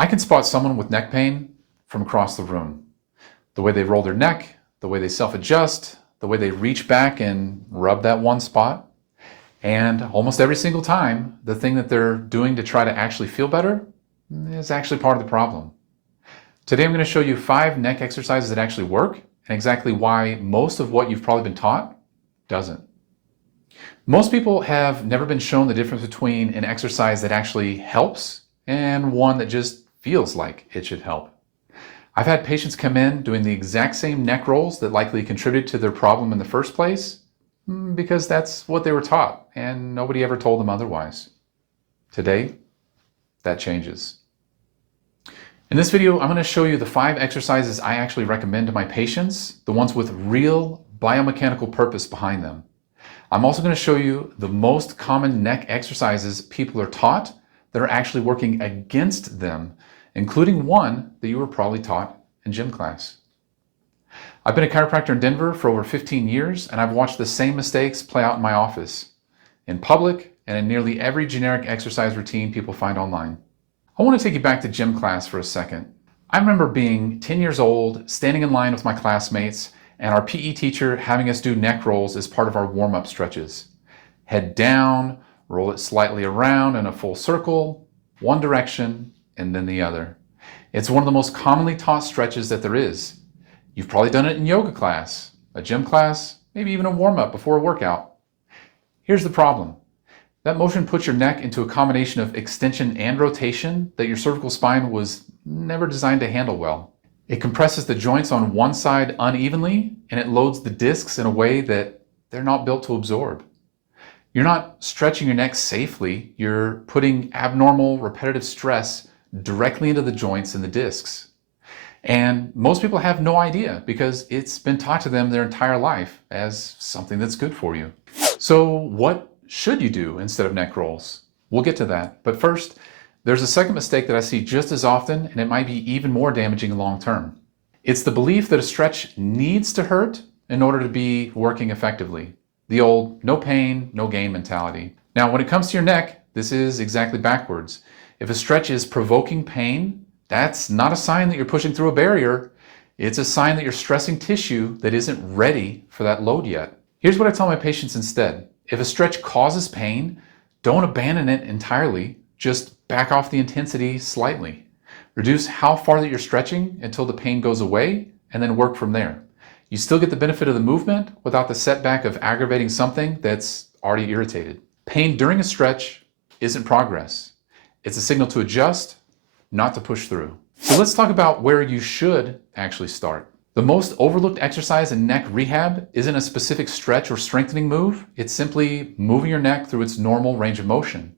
I can spot someone with neck pain from across the room. The way they roll their neck, the way they self-adjust, the way they reach back and rub that one spot. And almost every single time, the thing that they're doing to try to actually feel better is actually part of the problem. Today I'm going to show you 5 neck exercises that actually work and exactly why most of what you've probably been taught doesn't. Most people have never been shown the difference between an exercise that actually helps and one that just feels like it should help. I've had patients come in doing the exact same neck rolls that likely contributed to their problem in the first place because that's what they were taught and nobody ever told them otherwise. Today, that changes. In this video, I'm going to show you the 5 exercises I actually recommend to my patients, the ones with real biomechanical purpose behind them. I'm also going to show you the most common neck exercises people are taught that are actually working against them, including one that you were probably taught in gym class. I've been a chiropractor in Denver for over 15 years, and I've watched the same mistakes play out in my office, in public, and in nearly every generic exercise routine people find online. I want to take you back to gym class for a second. I remember being 10 years old, standing in line with my classmates, and our PE teacher having us do neck rolls as part of our warm-up stretches. Head down, roll it slightly around in a full circle, one direction, and then the other. It's one of the most commonly taught stretches that there is. You've probably done it in yoga class, a gym class, maybe even a warm-up before a workout. Here's the problem. That motion puts your neck into a combination of extension and rotation that your cervical spine was never designed to handle well. It compresses the joints on one side unevenly, and it loads the discs in a way that they're not built to absorb. You're not stretching your neck safely, you're putting abnormal repetitive stress directly into the joints and the discs. And most people have no idea because it's been taught to them their entire life as something that's good for you. So what should you do instead of neck rolls? We'll get to that. But first, there's a second mistake that I see just as often, and it might be even more damaging long term. It's the belief that a stretch needs to hurt in order to be working effectively. The old no pain, no gain mentality. Now, when it comes to your neck, this is exactly backwards. If a stretch is provoking pain, that's not a sign that you're pushing through a barrier. It's a sign that you're stressing tissue that isn't ready for that load yet. Here's what I tell my patients instead. If a stretch causes pain, don't abandon it entirely. Just back off the intensity slightly. Reduce how far that you're stretching until the pain goes away, and then work from there. You still get the benefit of the movement without the setback of aggravating something that's already irritated. Pain during a stretch isn't progress. It's a signal to adjust, not to push through. So let's talk about where you should actually start. The most overlooked exercise in neck rehab isn't a specific stretch or strengthening move. It's simply moving your neck through its normal range of motion,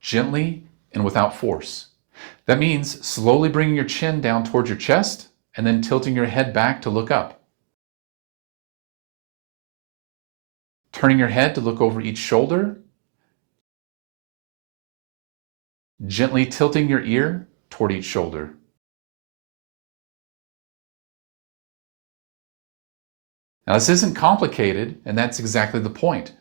gently and without force. That means slowly bringing your chin down towards your chest and then tilting your head back to look up. Turning your head to look over each shoulder. Gently tilting your ear toward each shoulder. Now this isn't complicated, and that's exactly the point.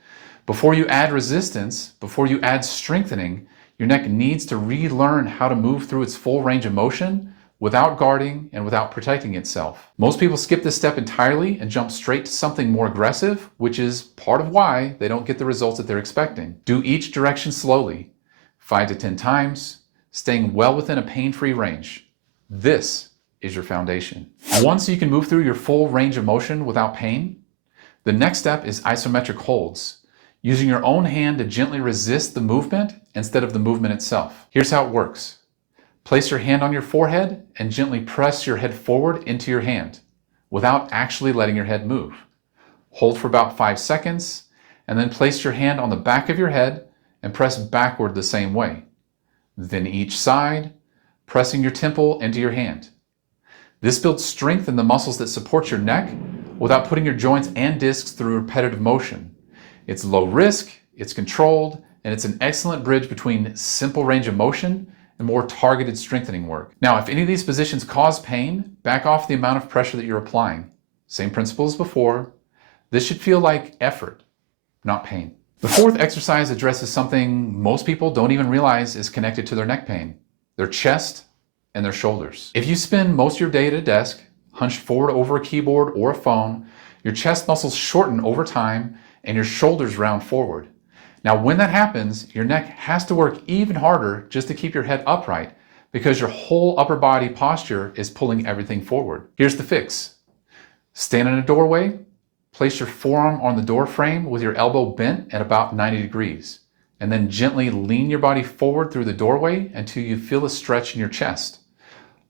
Before you add resistance, before you add strengthening, your neck needs to relearn how to move through its full range of motion without guarding and without protecting itself. Most people skip this step entirely and jump straight to something more aggressive, which is part of why they don't get the results that they're expecting. Do each direction slowly, 5 to 10 times, staying well within a pain-free range. This is your foundation. Once you can move through your full range of motion without pain, the next step is isometric holds, using your own hand to gently resist the movement instead of the movement itself. Here's how it works. Place your hand on your forehead and gently press your head forward into your hand without actually letting your head move. Hold for about 5 seconds and then place your hand on the back of your head and press backward the same way. Then each side, pressing your temple into your hand. This builds strength in the muscles that support your neck without putting your joints and discs through repetitive motion. It's low risk, it's controlled, and it's an excellent bridge between simple range of motion and more targeted strengthening work. Now, if any of these positions cause pain, back off the amount of pressure that you're applying. Same principle as before. This should feel like effort, not pain. The fourth exercise addresses something most people don't even realize is connected to their neck pain, their chest and their shoulders. If you spend most of your day at a desk, hunched forward over a keyboard or a phone, your chest muscles shorten over time and your shoulders round forward. Now, when that happens, your neck has to work even harder just to keep your head upright because your whole upper body posture is pulling everything forward. Here's the fix. Stand in a doorway, place your forearm on the door frame with your elbow bent at about 90 degrees, and then gently lean your body forward through the doorway until you feel a stretch in your chest.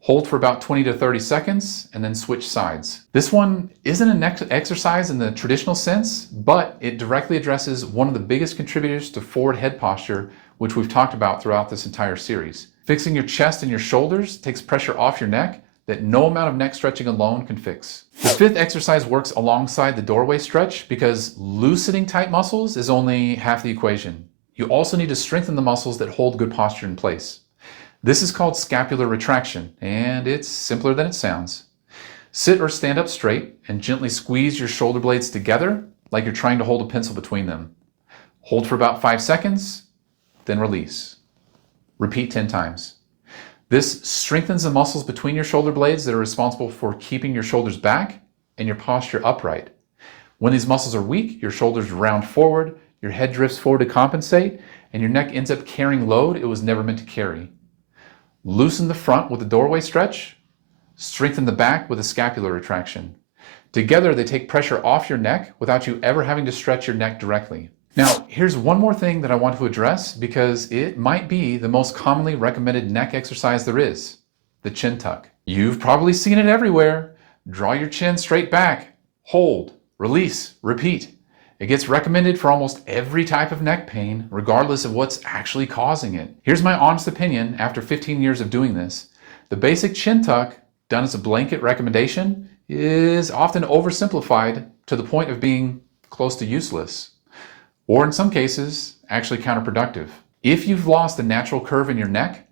Hold for about 20 to 30 seconds and then switch sides. This one isn't an exercise in the traditional sense, but it directly addresses one of the biggest contributors to forward head posture, which we've talked about throughout this entire series. Fixing your chest and your shoulders takes pressure off your neck that no amount of neck stretching alone can fix. The fifth exercise works alongside the doorway stretch because loosening tight muscles is only half the equation. You also need to strengthen the muscles that hold good posture in place. This is called scapular retraction, and it's simpler than it sounds. Sit or stand up straight and gently squeeze your shoulder blades together like you're trying to hold a pencil between them. Hold for about 5 seconds, then release. Repeat 10 times. This strengthens the muscles between your shoulder blades that are responsible for keeping your shoulders back and your posture upright. When these muscles are weak, your shoulders round forward, your head drifts forward to compensate, and your neck ends up carrying load it was never meant to carry. Loosen the front with the doorway stretch, strengthen the back with a scapular retraction. Together, they take pressure off your neck without you ever having to stretch your neck directly. Now, here's one more thing that I want to address because it might be the most commonly recommended neck exercise there is, the chin tuck. You've probably seen it everywhere. Draw your chin straight back, hold, release, repeat. It gets recommended for almost every type of neck pain, regardless of what's actually causing it. Here's my honest opinion after 15 years of doing this. The basic chin tuck, done as a blanket recommendation, is often oversimplified to the point of being close to useless, or in some cases, actually counterproductive. If you've lost the natural curve in your neck,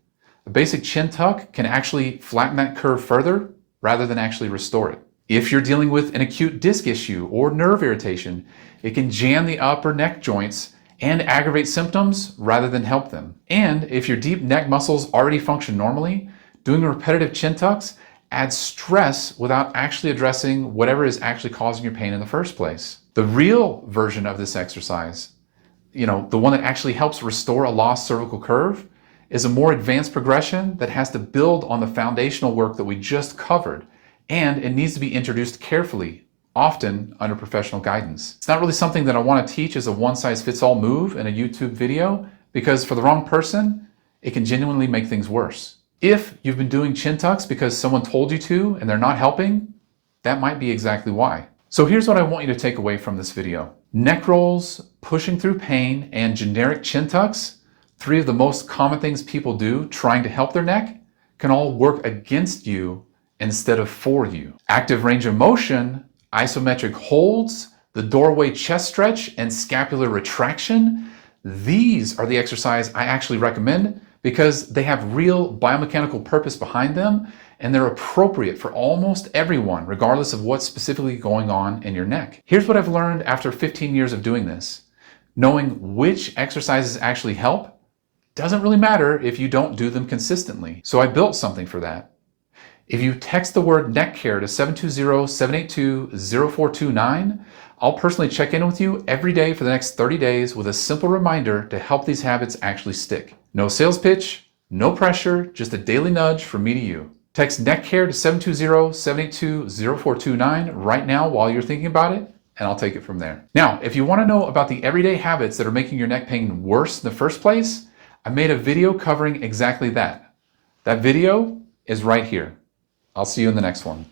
a basic chin tuck can actually flatten that curve further rather than actually restore it. If you're dealing with an acute disc issue or nerve irritation, it can jam the upper neck joints and aggravate symptoms rather than help them. And if your deep neck muscles already function normally, doing repetitive chin tucks adds stress without actually addressing whatever is actually causing your pain in the first place. The real version of this exercise, the one that actually helps restore a lost cervical curve, is a more advanced progression that has to build on the foundational work that we just covered, and it needs to be introduced carefully, often under professional guidance. It's not really something that I want to teach as a one-size-fits-all move in a YouTube video, because for the wrong person, it can genuinely make things worse. If you've been doing chin tucks because someone told you to and they're not helping, that might be exactly why. So here's what I want you to take away from this video. Neck rolls, pushing through pain, and generic chin tucks, 3 of the most common things people do trying to help their neck, can all work against you instead of for you. Active range of motion, isometric holds, the doorway chest stretch, and scapular retraction, these are the exercise I actually recommend because they have real biomechanical purpose behind them and they're appropriate for almost everyone, regardless of what's specifically going on in your neck. Here's what I've learned after 15 years of doing this. Knowing which exercises actually help doesn't really matter if you don't do them consistently. So I built something for that. If you text the word NECKCARE to 720-782-0429, I'll personally check in with you every day for the next 30 days with a simple reminder to help these habits actually stick. No sales pitch, no pressure, just a daily nudge from me to you. Text NECKCARE to 720-782-0429 right now while you're thinking about it, and I'll take it from there. Now, if you want to know about the everyday habits that are making your neck pain worse in the first place, I made a video covering exactly that. That video is right here. I'll see you in the next one.